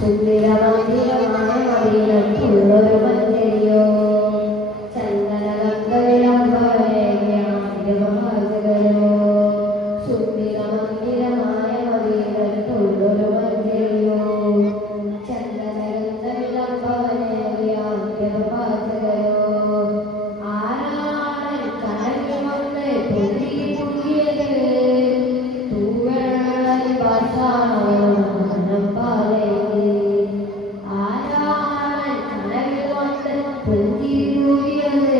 സുന്ദരമന്ദിരമായ മദീനത്തുള്ളൊരു മഞ്ചരിയോ ചന്ദനഗന്ധവിളംബരേഖ്യാതിരമഹാജകരോ സുന്ദരമന്ദിരമായ മദീനത്തുള്ളൊരു മഞ്ചരിയോ ചന്ദനഗന്ധവിളംബരേഖ്യാതിരമഹാജകരോ ആരാണ് കടലിൽ വന്ന് പൊന്തി മുങ്ങിയത് തൂവെള്ളി പാസാണോ മനം പാലയത് ആരാണ് കടലിൽ വന്ന് പൊന്തി മുങ്ങിയത്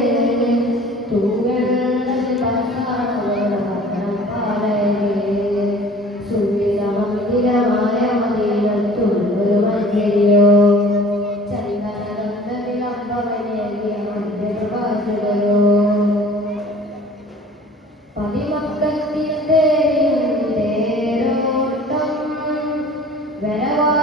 തൂവെള്ളി പാസാണോ മനം പാലയത് സുന്ദരമന്ദിരമായ മദീനത്തുള്ളൊരു മഞ്ചരിയോ പതിമക്കത്തിൻ്റെ തേരോട്ടം വരവാ